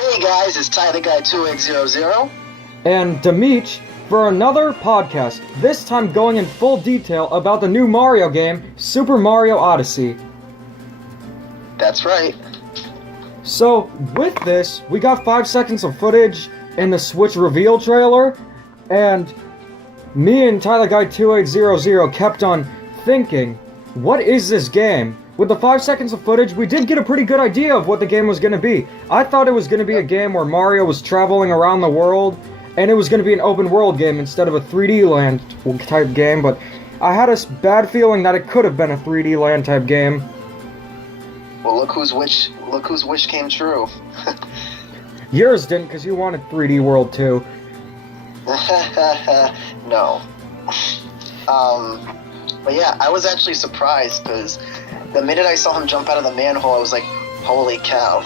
Hey guys, it's Ty the Guy 2800. And Demeech for another podcast, this time going in full detail about the new Mario game, Super Mario Odyssey. That's right. So, with this, we got 5 seconds of footage in the Switch reveal trailer, and me and Ty the Guy 2800 kept on thinking, what is this game? With the 5 seconds of footage, we did get a pretty good idea of what the game was going to be. I thought it was going to be a game where Mario was traveling around the world, and it was going to be an open world game instead of a 3D land type game, but I had a bad feeling that it could have been a 3D land type game. Well, look whose wish came true. Yours didn't, because you wanted 3D World too. No. But yeah, I was actually surprised, because the minute I saw him jump out of the manhole, I was like, holy cow.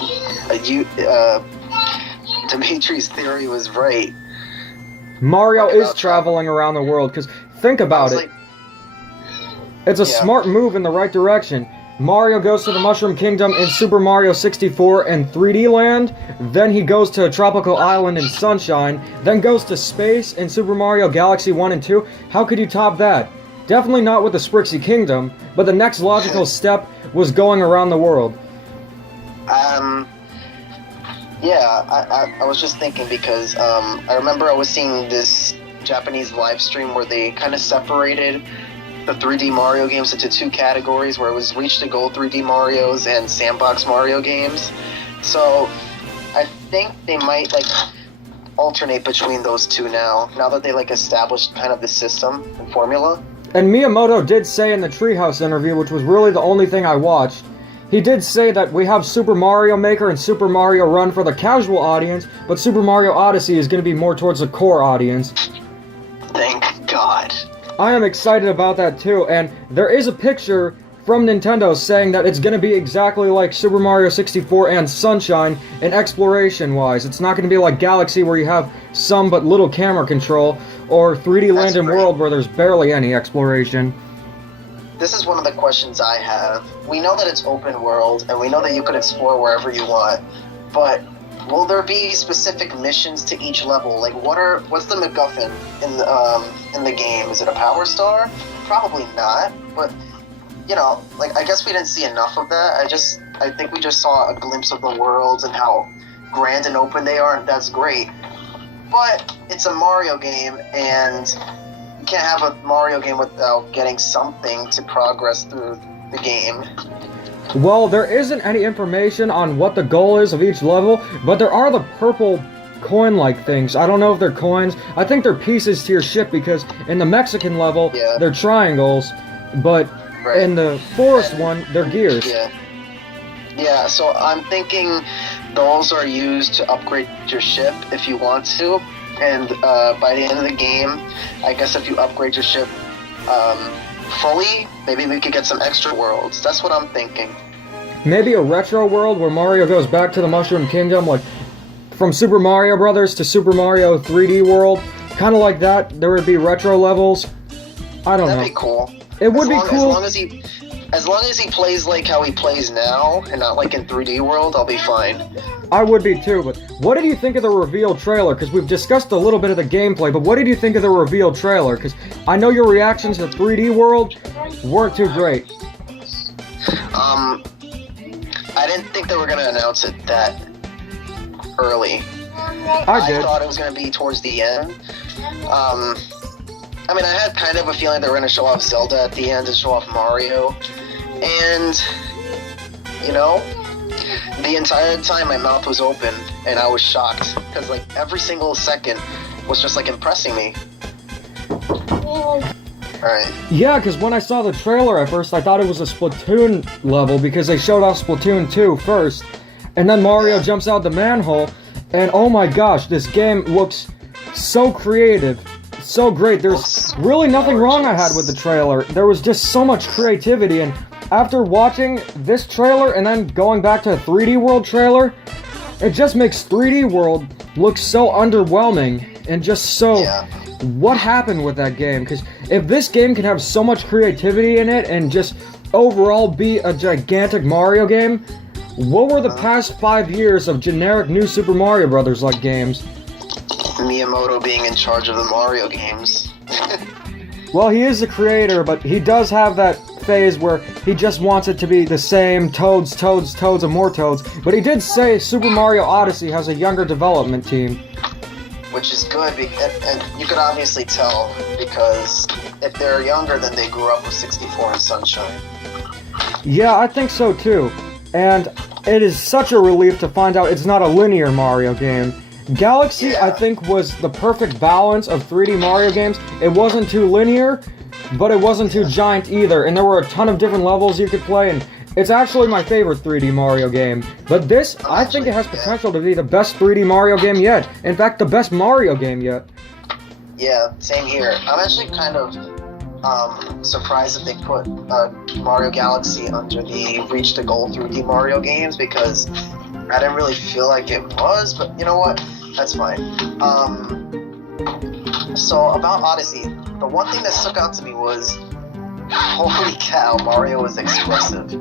Dimitri's theory was right. Mario is traveling around the world, because think about it. It's a smart move in the right direction. Mario goes to the Mushroom Kingdom in Super Mario 64 and 3D Land, then he goes to a tropical island in Sunshine, then goes to space in Super Mario Galaxy 1 and 2. How could you top that? Definitely not with the Sprixie Kingdom, but the next logical step was going around the world. Yeah, I was just thinking because I remember I was seeing this Japanese live stream where they kind of separated the 3D Mario games into two categories, where it was Reach the Goal 3D Marios and Sandbox Mario games. So I think they might alternate between those two now that they established kind of the system and formula. And Miyamoto did say in the Treehouse interview, which was really the only thing I watched, he did say that we have Super Mario Maker and Super Mario Run for the casual audience, but Super Mario Odyssey is going to be more towards the core audience. Thank God. I am excited about that too, and there is a picture from Nintendo saying that it's going to be exactly like Super Mario 64 and Sunshine in exploration-wise. It's not going to be like Galaxy where you have some but little camera control, or 3D Land and World where there's barely any exploration. This is one of the questions I have. We know that it's open world, and we know that you can explore wherever you want, but will there be specific missions to each level? What's the MacGuffin in the game? Is it a Power Star? Probably not, but I guess we didn't see enough of that. I think we just saw a glimpse of the worlds and how grand and open they are, and that's great. But it's a Mario game, and you can't have a Mario game without getting something to progress through the game. Well, there isn't any information on what the goal is of each level, but there are the purple coin-like things. I don't know if they're coins. I think they're pieces to your ship, because in the Mexican level, they're triangles, but in the forest one, they're gears. Yeah, so I'm thinking those are used to upgrade your ship if you want to, and by the end of the game, I guess if you upgrade your ship fully, maybe we could get some extra worlds. That's what I'm thinking. Maybe a retro world where Mario goes back to the Mushroom Kingdom, like from Super Mario Brothers to Super Mario 3D World, kind of like that. There would be retro levels. I don't know. That'd be cool. It would be cool. As long as he plays like how he plays now, and not like in 3D World, I'll be fine. I would be too, but what did you think of the reveal trailer? Because we've discussed a little bit of the gameplay, but what did you think of the reveal trailer? Because I know your reactions to 3D World weren't too great. I didn't think they were going to announce it that early. I did. I thought it was going to be towards the end. I had kind of a feeling they were going to show off Zelda at the end and show off Mario. And, the entire time my mouth was open and I was shocked. Because, every single second was just, impressing me. Alright. Yeah, because when I saw the trailer at first, I thought it was a Splatoon level because they showed off Splatoon 2 first. And then Mario jumps out the manhole. And oh my gosh, this game looks so creative. So great. There's really nothing wrong I had with the trailer. There was just so much creativity, and after watching this trailer and then going back to a 3D World trailer, it just makes 3D World look so underwhelming and just so... What happened with that game? Because if this game can have so much creativity in it and just overall be a gigantic Mario game, what were the past 5 years of generic new Super Mario Brothers like games? Miyamoto being in charge of the Mario games. Well, he is the creator, but he does have that phase where he just wants it to be the same Toads, and more Toads. But he did say Super Mario Odyssey has a younger development team. Which is good, and you could obviously tell, because if they're younger, then they grew up with 64 and Sunshine. Yeah, I think so too. And it is such a relief to find out it's not a linear Mario game. Galaxy, Yeah. I think, was the perfect balance of 3D Mario games. It wasn't too linear, but it wasn't too giant either, and there were a ton of different levels you could play, and it's actually my favorite 3D Mario game. But this, I think it has potential to be the best 3D Mario game yet. In fact, the best Mario game yet. Yeah, same here. I'm actually kind of surprised that they put Mario Galaxy under the Reach the Goal 3D Mario games, because I didn't really feel like it was, but you know what? That's fine. So about Odyssey, the one thing that stuck out to me was, holy cow, Mario was expressive.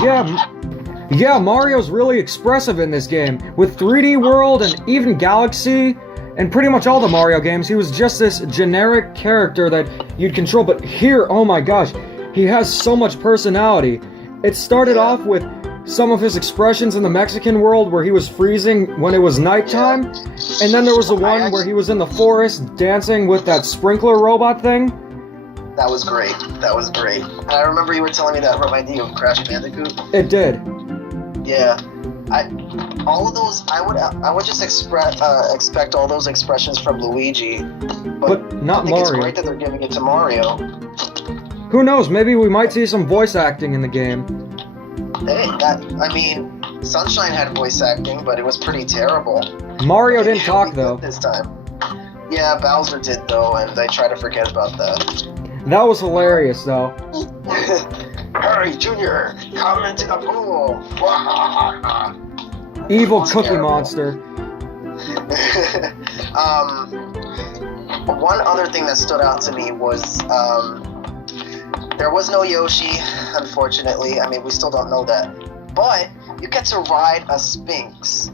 Yeah, Mario's really expressive in this game. With 3D World and even Galaxy, and pretty much all the Mario games, he was just this generic character that you'd control. But here, oh my gosh, he has so much personality. It started off with some of his expressions in the Mexican world where he was freezing when it was nighttime, and then there was the one where he was in the forest dancing with that sprinkler robot thing. That was great. That was great. I remember you were telling me that reminded you of Crash Bandicoot. It did. Yeah. All of those, I would just expect all those expressions from Luigi, but not I think Mario. It's great that they're giving it to Mario. Who knows? Maybe we might see some voice acting in the game. Hey, Sunshine had voice acting, but it was pretty terrible. Mario didn't talk though. This time. Yeah, Bowser did though, and I try to forget about that. That was hilarious though. Hurry, Junior! Come into the pool! Evil Cookie Terrible. Monster. One other thing that stood out to me was there was no Yoshi, unfortunately. I mean, we still don't know that. But you get to ride a Sphinx.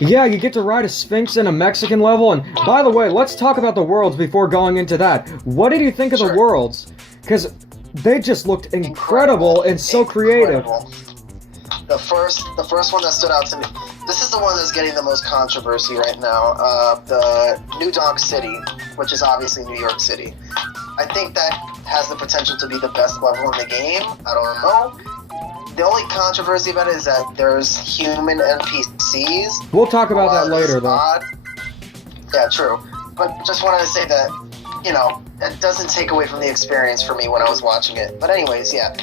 Yeah, you get to ride a Sphinx in a Mexican level, and by the way, let's talk about the worlds before going into that. What did you think of the worlds? Because they just looked incredible and so creative. The first one that stood out to me, this is the one that's getting the most controversy right now, the New Donk City, which is obviously New York City. I think that has the potential to be the best level in the game. I don't know. The only controversy about it is that there's human NPCs. We'll talk about that later, though. Odd. Yeah, true. But just wanted to say that, you know, it doesn't take away from the experience for me when I was watching it. But anyways, yeah.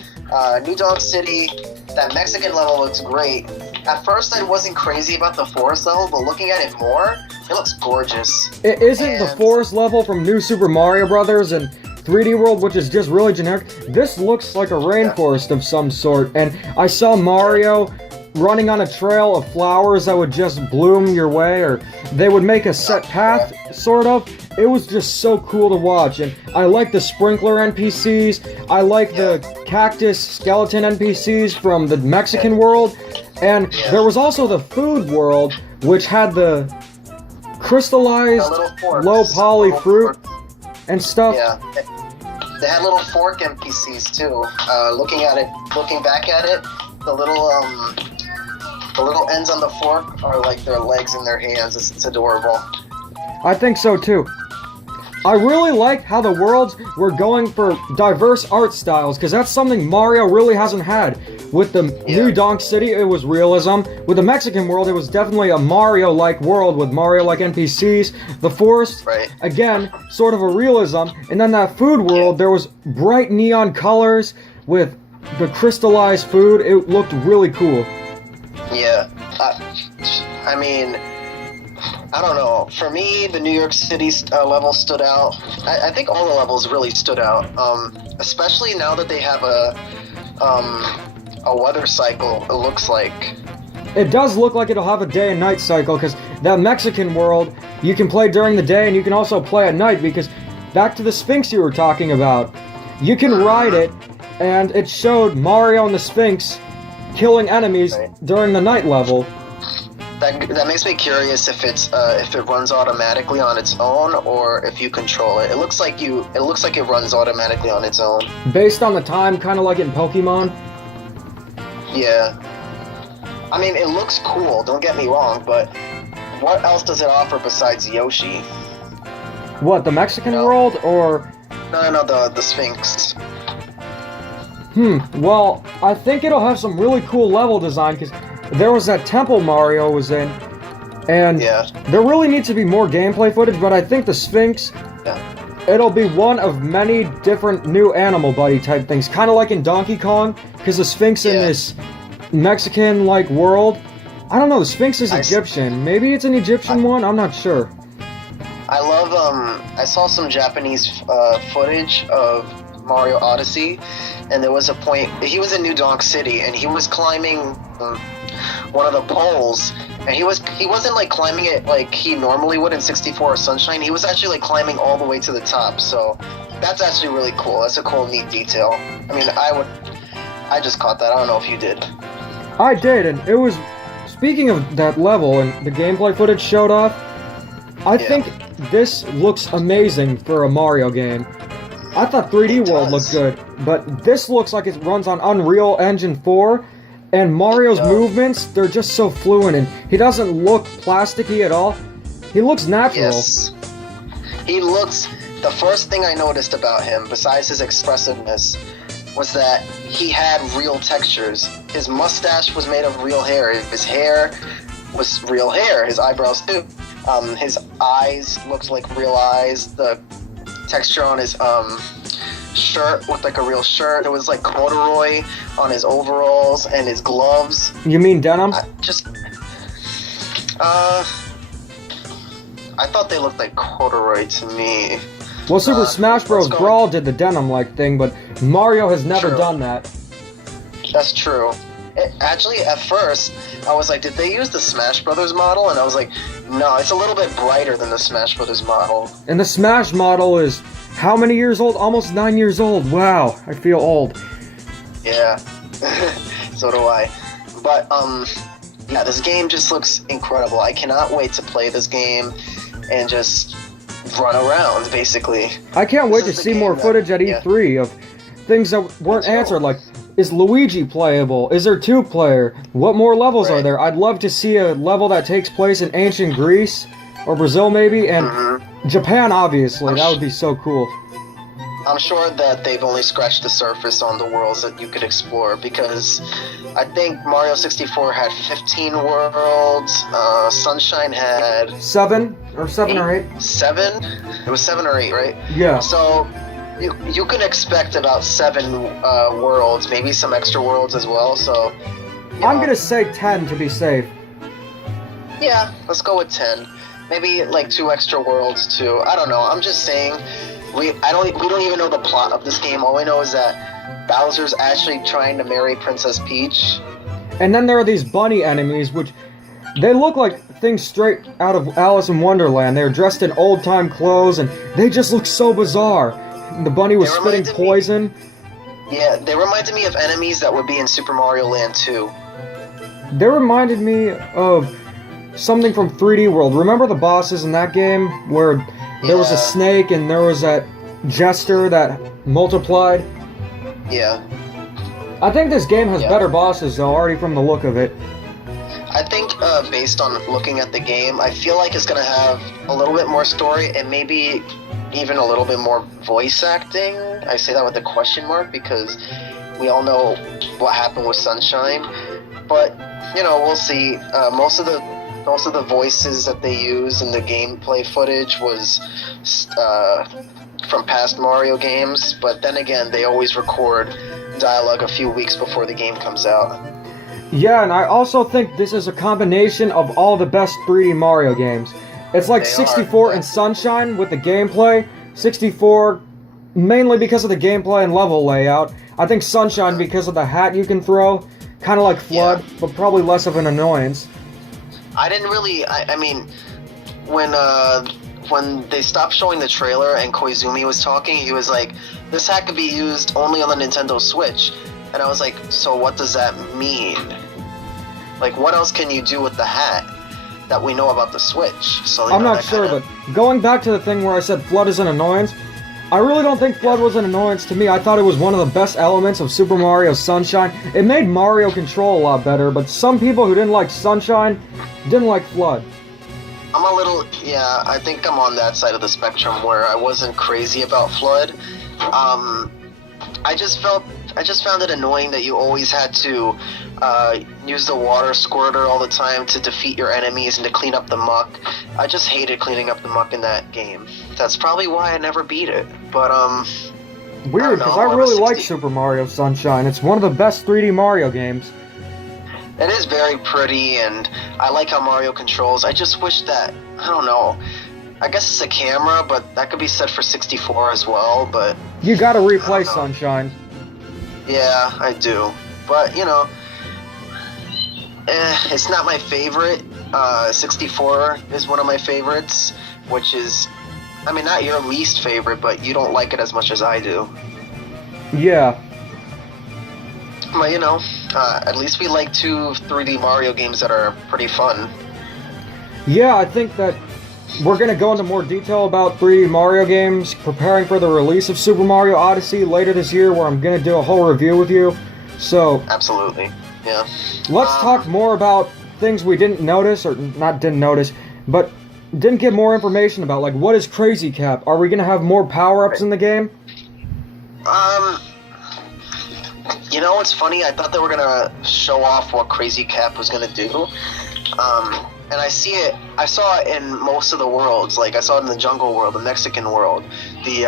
New Donk City, that Mexican level looks great. At first I wasn't crazy about the forest level, but looking at it more, it looks gorgeous. It isn't the forest level from New Super Mario Brothers and 3D World, which is just really generic. This looks like a rainforest of some sort, and I saw Mario running on a trail of flowers that would just bloom your way, or they would make a set path, sort of. It was just so cool to watch, and I like the sprinkler NPCs, I like the cactus skeleton NPCs from the Mexican world, and there was also the food world, which had the crystallized low poly fruit and stuff. Yeah, they had little fork NPCs too. Looking back at it, the little ends on the fork are like their legs and their hands. It's adorable. I think so too. I really like how the worlds were going for diverse art styles, because that's something Mario really hasn't had. With the New Donk City, it was realism. With the Mexican world, it was definitely a Mario-like world with Mario-like NPCs. The forest, again, sort of a realism. And then that food world, there was bright neon colors with the crystallized food. It looked really cool. Yeah, I mean, I don't know. For me, the New York City level stood out. I think all the levels really stood out, especially now that they have a weather cycle, it looks like. It does look like it'll have a day and night cycle, because that Mexican world, you can play during the day and you can also play at night, because back to the Sphinx you were talking about, you can ride it, and it showed Mario and the Sphinx killing enemies Right. during the night level. That makes me curious if it runs automatically on its own or if you control it. It looks like it runs automatically on its own. Based on the time, kind of like in Pokemon. Yeah. I mean, it looks cool, don't get me wrong, but what else does it offer besides Yoshi? What, the Mexican No. world, or... No, the Sphinx. Well, I think it'll have some really cool level design, because there was that temple Mario was in, and Yeah. there really needs to be more gameplay footage, but I think the Sphinx, Yeah. it'll be one of many different new animal buddy type things, kind of like in Donkey Kong, because the Sphinx in Yeah. this Mexican-like world, I don't know, the Sphinx is Egyptian. Maybe it's an Egyptian one? I'm not sure. I love, I saw some Japanese footage of Mario Odyssey, and there was a point, he was in New Donk City, and he was climbing one of the poles, and he wasn't like climbing it like he normally would in 64 or Sunshine. He was actually like climbing all the way to the top, so that's actually really cool. That's a cool, neat detail. I mean, I just caught that. I don't know if you did. I did, and it was... Speaking of that level and the gameplay footage showed off, I think this looks amazing for a Mario game. I thought 3D It World does. looked good, but this looks like it runs on Unreal Engine 4, and Mario's does. movements, they're just so fluent, and he doesn't look plasticky at all. He looks natural. Yes. He looks... The first thing I noticed about him, besides his expressiveness, was that he had real textures. His mustache was made of real hair. His hair was real hair. His eyebrows too. His eyes looked like real eyes. The texture on his shirt looked like a real shirt. It was like corduroy on his overalls and his gloves. You mean denim? I thought they looked like corduroy to me. Well, Super Smash Bros. let's go- Brawl did the denim-like thing, but Mario has never True. done that. That's true. Actually, at first, I was like, did they use the Smash Brothers model? And I was like, no, it's a little bit brighter than the Smash Brothers model. And the Smash model is how many years old? Almost 9 years old. Wow, I feel old. Yeah, so do I. But, yeah, this game just looks incredible. I cannot wait to play this game and just run around, basically. I can't wait to This is the see game more that- footage at yeah. E3 of things that weren't Me too. answered, like, is Luigi playable? Is there two-player? What more levels are Right. there? I'd love to see a level that takes place in ancient Greece, or Brazil maybe, and Japan, obviously. That would be so cool. I'm sure that they've only scratched the surface on the worlds that you could explore, because I think Mario 64 had 15 worlds, Sunshine had 7? Or 7 or 8? 7? It was 7 or 8, right? Yeah. So you can expect about 7 worlds, maybe some extra worlds as well. So I'm gonna say 10 to be safe. yeah, let's go with 10. Maybe like 2 extra worlds too. I don't know. I'm just saying we don't even know the plot of this game. All we know is that Bowser's actually trying to marry Princess Peach. And then there are these bunny enemies, which they look like things straight out of Alice in Wonderland. They're dressed in old-time clothes, and they just look so bizarre. The bunny was They spitting reminded me- poison. Yeah, they reminded me of enemies that would be in Super Mario Land 2. They reminded me of something from 3D World. Remember the bosses in that game where there was a Yeah. snake and there was that jester that multiplied? Yeah. I think this game has Yeah. better bosses, though, already from the look of it. I think based on looking at the game, I feel like it's going to have a little bit more story and maybe even a little bit more voice acting. I say that with a question mark because we all know what happened with Sunshine. But, you know, we'll see. Most of the voices that they use in the gameplay footage was from past Mario games. But then again, they always record dialogue a few weeks before the game comes out. Yeah, and I also think this is a combination of all the best 3D Mario games. It's like They 64 are. and Sunshine with the gameplay. 64 mainly because of the gameplay and level layout. I think Sunshine because of the hat you can throw. Kind of like Flood, Yeah. but probably less of an annoyance. I didn't really. I mean, when they stopped showing the trailer and Koizumi was talking, he was like, "This hack could be used only on the Nintendo Switch," and I was like, so what does that mean? Like, what else can you do with the hat that we know about the Switch? So I'm not sure, but going back to the thing where I said FLUDD is an annoyance, I really don't think FLUDD was an annoyance to me. I thought it was one of the best elements of Super Mario Sunshine. It made Mario Control a lot better, but some people who didn't like Sunshine didn't like FLUDD. I'm a little, yeah, I think I'm on that side of the spectrum where I wasn't crazy about FLUDD. I just found it annoying that you always had to use the water squirter all the time to defeat your enemies and to clean up the muck. I just hated cleaning up the muck in that game. That's probably why I never beat it. But weird, because I really like Super Mario Sunshine. It's one of the best 3D Mario games. It is very pretty, and I like how Mario controls. I just wish that, I don't know, I guess it's a camera, but that could be set for 64 as well, but... You gotta replay Sunshine. Yeah, I do. But, you know, it's not my favorite. 64 is one of my favorites, which is, I mean, not your least favorite, but you don't like it as much as I do. Yeah. But, you know, at least we like 2 3D Mario games that are pretty fun. Yeah, I think that we're going to go into more detail about 3D Mario games, preparing for the release of Super Mario Odyssey later this year, where I'm going to do a whole review with you. So, absolutely, yeah. Let's talk more about things we didn't notice, or not didn't notice, but didn't get more information about. Like, what is Crazy Cap? Are we going to have more power-ups in the game? You know, it's funny, I thought they were going to show off what Crazy Cap was going to do. And I saw it in most of the worlds. Like, I saw it in the Jungle world, the Mexican world, the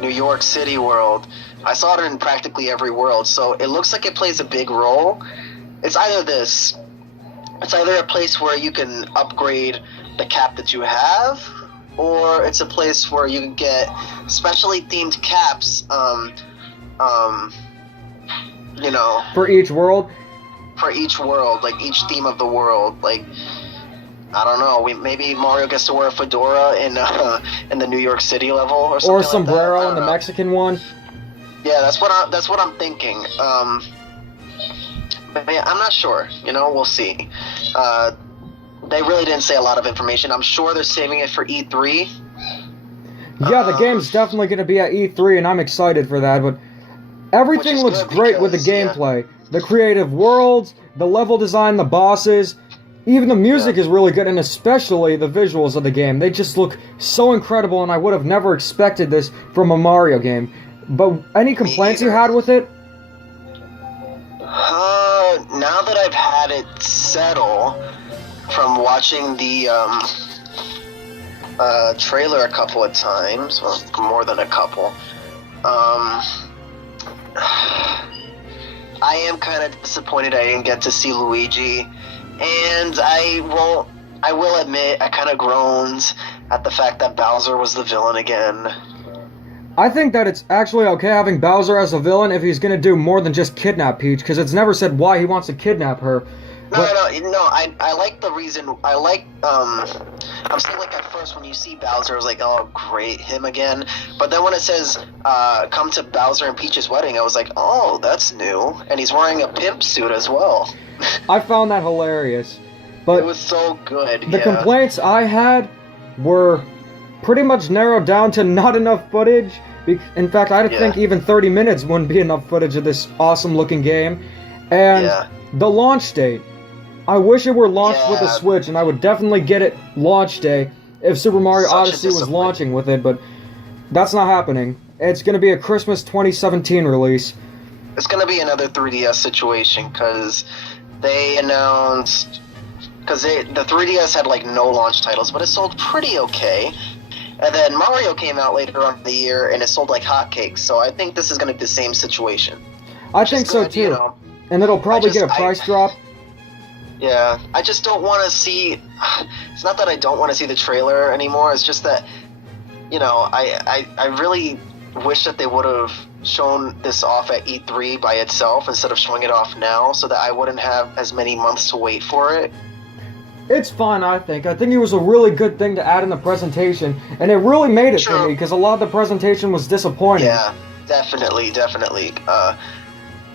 New York City world. I saw it in practically every world, so it looks like it plays a big role. It's either a place where you can upgrade the cap that you have, or it's a place where you can get specially themed caps, you know, for each world? For each world, like each theme of the world. Like, I don't know, maybe Mario gets to wear a fedora in the New York City level or something. Or sombrero like in the Mexican one. Yeah, that's what I'm thinking. But yeah, I'm not sure. You know, we'll see. They really didn't say a lot of information. I'm sure they're saving it for E3. Yeah, the game's definitely going to be at E3, and I'm excited for that, but everything looks great with the gameplay. Yeah. The creative worlds, the level design, the bosses, even the music is really good, and especially the visuals of the game. They just look so incredible, and I would have never expected this from a Mario game. But any complaints you had with it? Now that I've had it settle from watching the trailer a couple of times, well, more than a couple, I am kind of disappointed I didn't get to see Luigi, and I will admit I kind of groaned at the fact that Bowser was the villain again. I think that it's actually okay having Bowser as a villain if he's going to do more than just kidnap Peach, because it's never said why he wants to kidnap her. No, I like the reason. I'm still like, at first when you see Bowser, I was like, oh great, him again. But then when it says come to Bowser and Peach's wedding, I was like, oh, that's new. And he's wearing a pimp suit as well. I found that hilarious. But it was so good. The complaints I had were pretty much narrowed down to not enough footage. In fact, I think even 30 minutes wouldn't be enough footage of this awesome looking game. And the launch date. I wish it were launched with the Switch, and I would definitely get it launch day if Super Mario Odyssey was launching with it, but that's not happening. It's going to be a Christmas 2017 release. It's going to be another 3DS situation, because they announced... Because the 3DS had, like, no launch titles, but it sold pretty okay. And then Mario came out later on in the year, and it sold like hotcakes, so I think this is going to be the same situation. I think so, too. You know, and it'll probably get a price drop. Yeah, I just don't want to see... It's not that I don't want to see the trailer anymore, it's just that, you know, I really wish that they would have shown this off at E3 by itself instead of showing it off now, so that I wouldn't have as many months to wait for it. It's fine, I think. I think it was a really good thing to add in the presentation, and it really made it for me, because a lot of the presentation was disappointing. Yeah, definitely.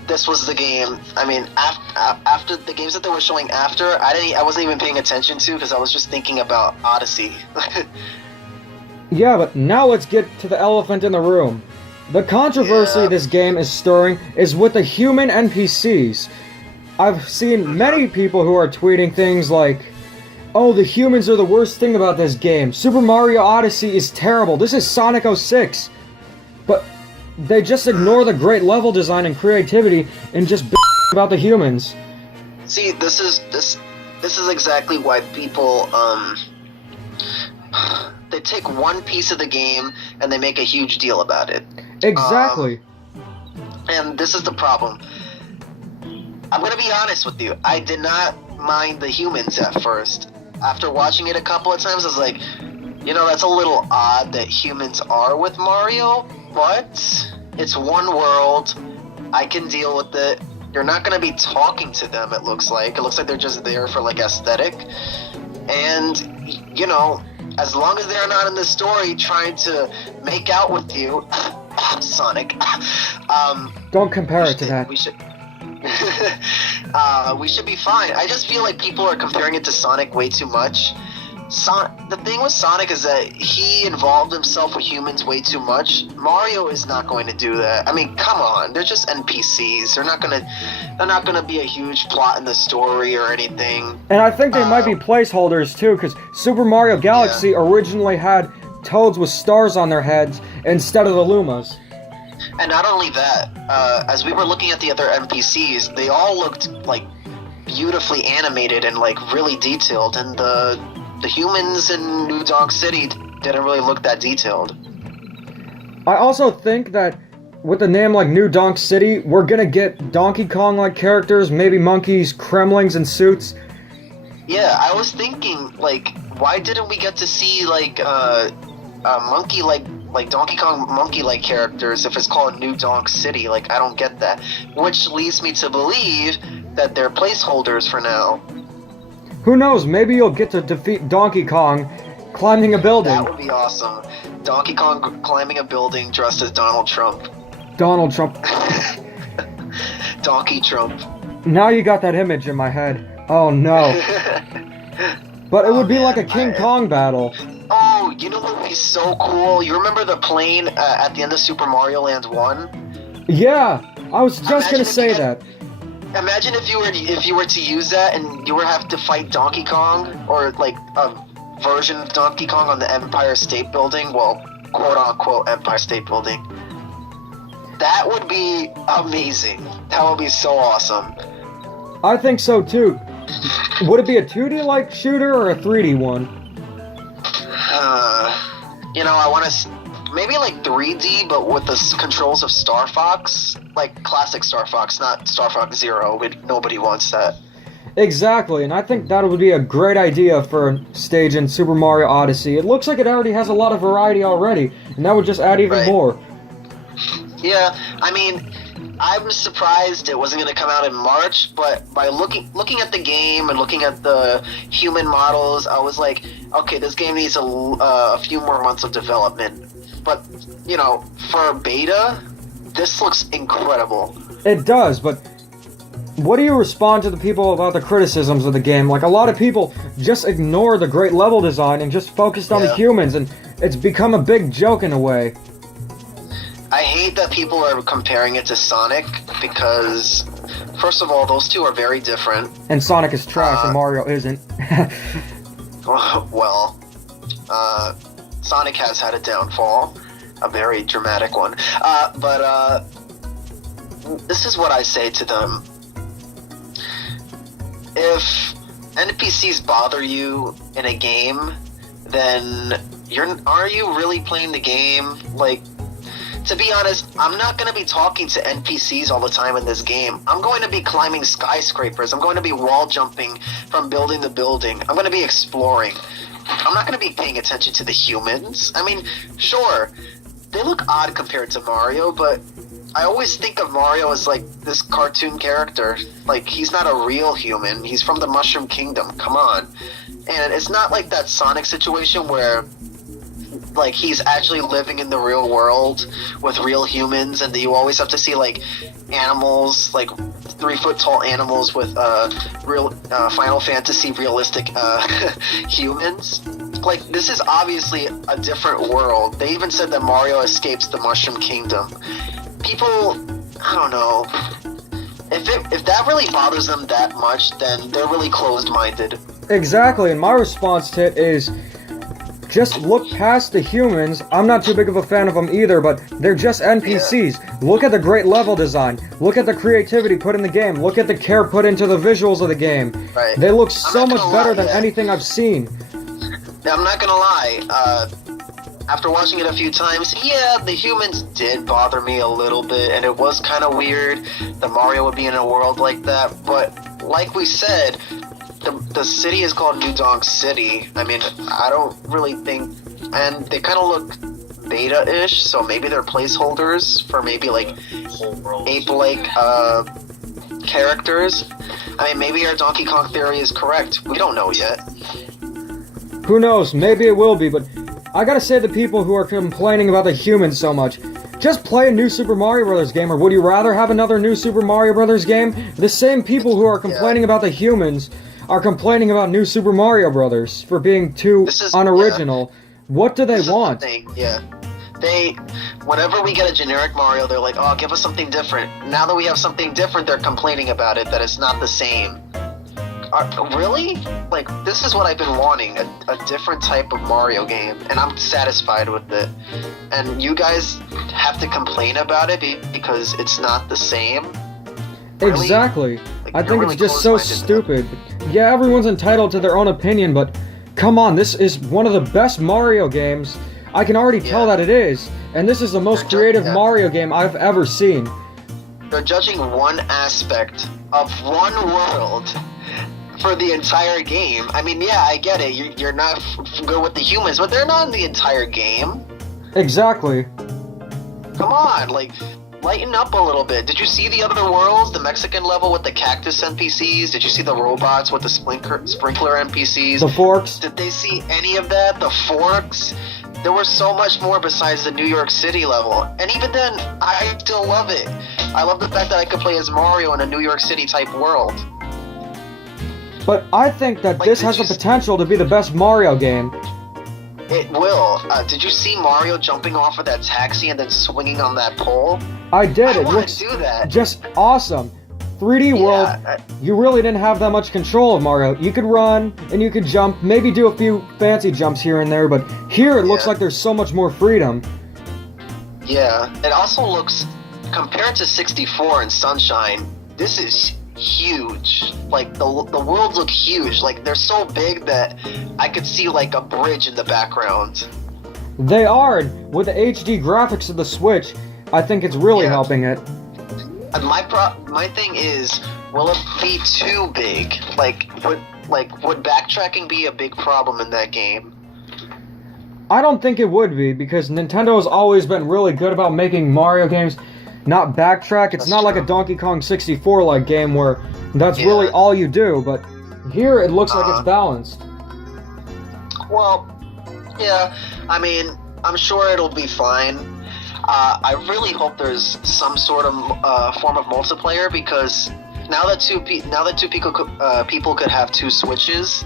this was the game. I mean, after the games that they were showing after, I wasn't even paying attention to because I was just thinking about Odyssey. Yeah, but now let's get to the elephant in the room. The controversy this game is stirring is with the human NPCs. I've seen many people who are tweeting things like, "Oh, the humans are the worst thing about this game. Super Mario Odyssey is terrible. This is Sonic 06." But they just ignore the great level design and creativity and just about the humans. See, this is exactly why people they take one piece of the game and they make a huge deal about it. Exactly. And this is the problem. I'm gonna be honest with you. I did not mind the humans at first. After watching it a couple of times, I was like, that's a little odd that humans are with Mario, but it's one world. I can deal with it. You're not gonna be talking to them, it looks like. It looks like they're just there for, like, aesthetic. And, as long as they're not in the story trying to make out with you, Sonic, don't compare it to that. We should be fine. I just feel like people are comparing it to Sonic way too much. The thing with Sonic is that he involved himself with humans way too much. Mario is not going to do that. I mean, come on, they're just NPCs. They're not gonna be a huge plot in the story or anything. And I think they might be placeholders too, because Super Mario Galaxy originally had toads with stars on their heads instead of the Lumas. And not only that, as we were looking at the other NPCs, they all looked like beautifully animated and like really detailed, and the humans in New Donk City didn't really look that detailed. I also think that with a name like New Donk City, we're gonna get Donkey Kong-like characters, maybe monkeys, Kremlings, and suits. Yeah, I was thinking, like, why didn't we get to see like monkey-like Donkey Kong monkey-like characters if it's called New Donk City? Like, I don't get that. Which leads me to believe that they're placeholders for now. Who knows, maybe you'll get to defeat Donkey Kong climbing a building. That would be awesome. Donkey Kong climbing a building dressed as Donald Trump. Donald Trump. Donkey Trump. Now you got that image in my head. Oh no. But it would be like a King Kong battle. Oh, you know what would be so cool? You remember the plane at the end of Super Mario Land 1? Yeah, I was just gonna say that. Imagine if you were to use that and you were have to fight Donkey Kong, or like a version of Donkey Kong on the Empire State Building. Well, quote unquote Empire State Building. That would be amazing. That would be so awesome. I think so too. Would it be a 2D like shooter or a 3D one? I want to maybe like 3D, but with the controls of Star Fox, like classic Star Fox, not Star Fox Zero. Nobody wants that. Exactly, and I think that would be a great idea for a stage in Super Mario Odyssey. It looks like it already has a lot of variety already, and that would just add even more. Yeah, I mean, I'm surprised it wasn't going to come out in March, but by looking at the game and looking at the human models, I was like, okay, this game needs a few more months of development. But, for beta, this looks incredible. It does, but what do you respond to the people about the criticisms of the game? Like, a lot of people just ignore the great level design and just focused on the humans, and it's become a big joke in a way. I hate that people are comparing it to Sonic, because, first of all, those two are very different. And Sonic is trash and Mario isn't. Well, Sonic has had a downfall, a very dramatic one. But this is what I say to them. If NPCs bother you in a game, then are you really playing the game? Like, to be honest, I'm not going to be talking to NPCs all the time in this game. I'm going to be climbing skyscrapers. I'm going to be wall jumping from building to building. I'm going to be exploring. I'm not going to be paying attention to the humans. I mean, sure, they look odd compared to Mario, but I always think of Mario as like this cartoon character. Like, he's not a real human. He's from the Mushroom Kingdom. Come on. And it's not like that Sonic situation where like he's actually living in the real world with real humans, and you always have to see like animals, like 3 foot tall animals with real Final Fantasy realistic humans. Like, this is obviously a different world. They even said that Mario escapes the Mushroom Kingdom. People, I don't know. If that really bothers them that much, then they're really closed-minded. Exactly, and my response to it is just look past the humans. I'm not too big of a fan of them either, but they're just NPCs. Yeah. Look at the great level design. Look at the creativity put in the game. Look at the care put into the visuals of the game. Right. They look so much better than anything I've seen. I'm not gonna lie, after watching it a few times, yeah, the humans did bother me a little bit, and it was kind of weird that Mario would be in a world like that, but like we said, the city is called New Donk City. I mean, I don't really think, and they kind of look beta-ish, so maybe they're placeholders for maybe like ape-like characters. I mean, maybe our Donkey Kong theory is correct. We don't know yet. Who knows? Maybe it will be, but I gotta say, the people who are complaining about the humans so much, just play a new Super Mario Bros. Game, or would you rather have another new Super Mario Bros. Game? The same people who are complaining about the humans are complaining about new Super Mario Bros. For being too unoriginal. What do they want? Whenever we get a generic Mario, they're like, oh, give us something different. Now that we have something different, they're complaining about it, that it's not the same. Really? Like, this is what I've been wanting, a different type of Mario game, and I'm satisfied with it. And you guys have to complain about it because it's not the same? Really? Exactly. Like, I think it's just so stupid. Yeah, everyone's entitled to their own opinion, but come on, this is one of the best Mario games. I can already tell that it is, and this is the most creative Mario game I've ever seen. They're judging one aspect of one world for the entire game. I mean, yeah, I get it. You're not good with the humans, but they're not in the entire game. Exactly. Come on, like, lighten up a little bit. Did you see the other worlds? The Mexican level with the cactus NPCs? Did you see the robots with the sprinkler NPCs? The forks? Did they see any of that? The forks? There was so much more besides the New York City level. And even then, I still love it. I love the fact that I could play as Mario in a New York City type world. But I think that this has the potential to be the best Mario game. It will. Did you see Mario jumping off of that taxi and then swinging on that pole? I did. It looks do that. Just awesome. 3D world, you really didn't have that much control of Mario. You could run, and you could jump, maybe do a few fancy jumps here and there, but here it looks like there's so much more freedom. Yeah, it also looks, compared to 64 and Sunshine, this is huge. Like, the worlds look huge. Like, they're so big that I could see, like, a bridge in the background. They are, and with the HD graphics of the Switch, I think it's really helping it. And my thing is, will it be too big? Would backtracking be a big problem in that game? I don't think it would be, because Nintendo has always been really good about making Mario games not backtrack. It's not like a Donkey Kong 64-like game where that's really all you do, but here it looks like it's balanced. Well, yeah, I mean, I'm sure it'll be fine. I really hope there's some sort of form of multiplayer, because now that two people could have two Switches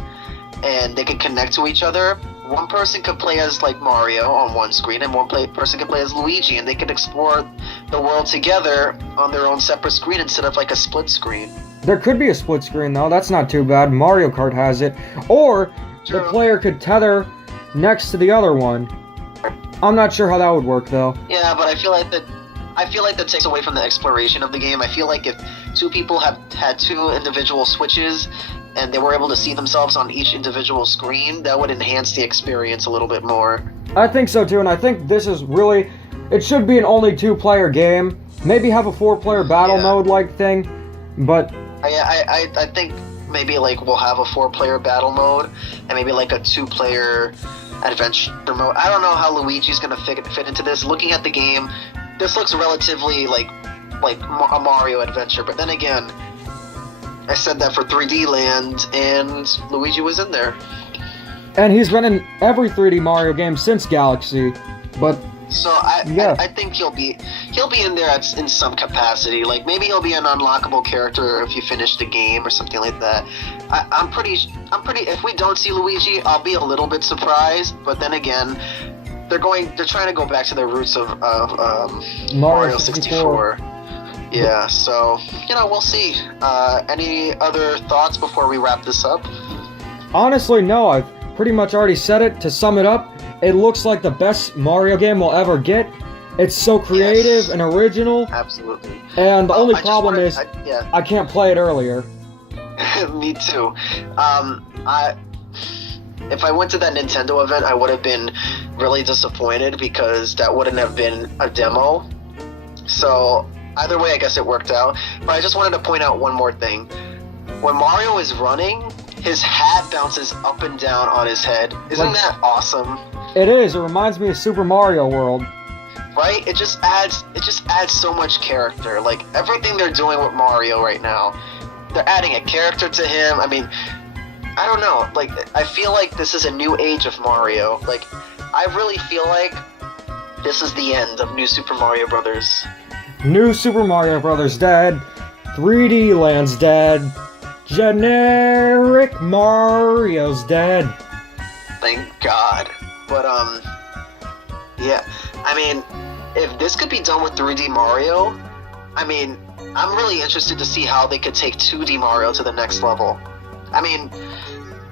and they could connect to each other, one person could play as like Mario on one screen and person could play as Luigi, and they could explore the world together on their own separate screen instead of like a split screen. There could be a split screen though, that's not too bad. Mario Kart has it. Or the player could tether next to the other one. I'm not sure how that would work though. Yeah, but I feel like that takes away from the exploration of the game. I feel like if two people had two individual Switches and they were able to see themselves on each individual screen, that would enhance the experience a little bit more. I think so too, and I think this is really, it should be an only two-player game. Maybe have a four-player battle mode-like thing, but I think maybe like we'll have a four-player battle mode and maybe like a two-player adventure mode. I don't know how Luigi's gonna fit into this. Looking at the game, this looks relatively like a Mario adventure, but then again, I said that for 3D Land, and Luigi was in there. And he's been in every 3D Mario game since Galaxy. But So yeah. I think he'll be in there in some capacity. Like maybe he'll be an unlockable character if you finish the game or something like that. I'm pretty. If we don't see Luigi, I'll be a little bit surprised. But then again, they're trying to go back to their roots of Mario 64. Yeah. So we'll see. Any other thoughts before we wrap this up? Honestly, no. I've pretty much already said it. To sum it up, it looks like the best Mario game we'll ever get. It's so creative and original. Absolutely. And the only problem is I can't play it earlier. Me too. If I went to that Nintendo event, I would have been really disappointed because that wouldn't have been a demo. So either way, I guess it worked out. But I just wanted to point out one more thing. When Mario is running, his hat bounces up and down on his head. Isn't that awesome? It is. It reminds me of Super Mario World. Right? It just adds so much character. Like everything they're doing with Mario right now, they're adding a character to him. I mean, I don't know. Like I feel like this is a new age of Mario. Like I really feel like this is the end of New Super Mario Brothers. New Super Mario Brothers dead. 3D Land's dead. Generic Mario's dead. Thank God. But yeah. I mean, if this could be done with 3D Mario, I mean, I'm really interested to see how they could take 2D Mario to the next level. I mean,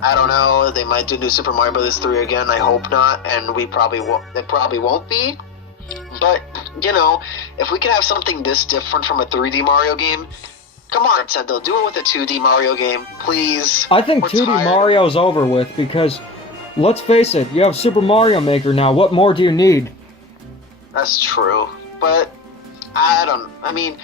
I don't know. They might do New Super Mario Bros. 3 again. I hope not, and we probably won't. It probably won't be. But if we could have something this different from a 3D Mario game, come on, Nintendo, do it with a 2D Mario game, please. I think 2D Mario's over with because, let's face it, you have Super Mario Maker now. What more do you need? That's true, but I mean,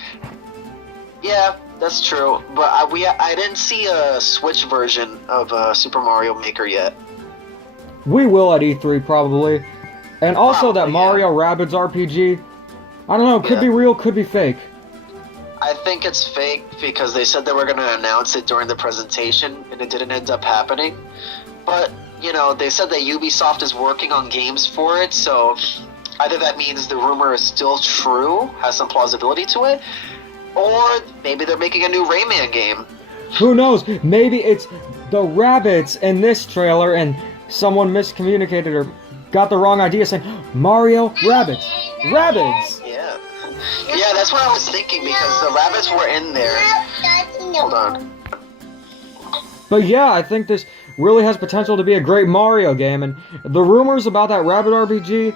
yeah, that's true. But I didn't see a Switch version of Super Mario Maker yet. We will at E3 probably, and also that Mario Rabbids RPG. I don't know, could be real, could be fake. I think it's fake because they said they were going to announce it during the presentation, and it didn't end up happening. But they said that Ubisoft is working on games for it, so either that means the rumor is still true, has some plausibility to it, or maybe they're making a new Rayman game. Who knows? Maybe it's the rabbits in this trailer and someone miscommunicated or got the wrong idea saying, Mario Rabbits. Rabbids! Yeah. Yeah, that's what I was thinking because the rabbits were in there. Hold on. But yeah, I think this really has potential to be a great Mario game, and the rumors about that Rabbit RPG,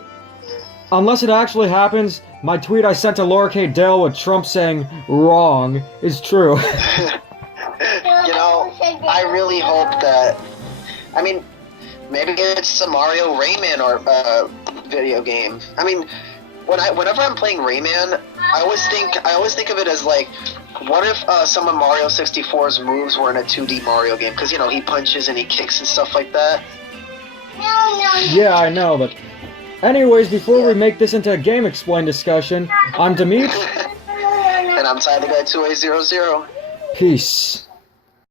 unless it actually happens, my tweet I sent to Laura Kate Dale with Trump saying wrong is true. I really hope that. I mean, maybe it's a Mario Rayman or video game. I mean, whenever I'm playing Rayman, I always think of it as like, what if some of Mario 64's moves were in a 2D Mario game? Because he punches and he kicks and stuff like that. Yeah, I know, but anyways, before we make this into a Game Explain discussion, I'm Demet. And I'm Ty the Guy 2800. Peace.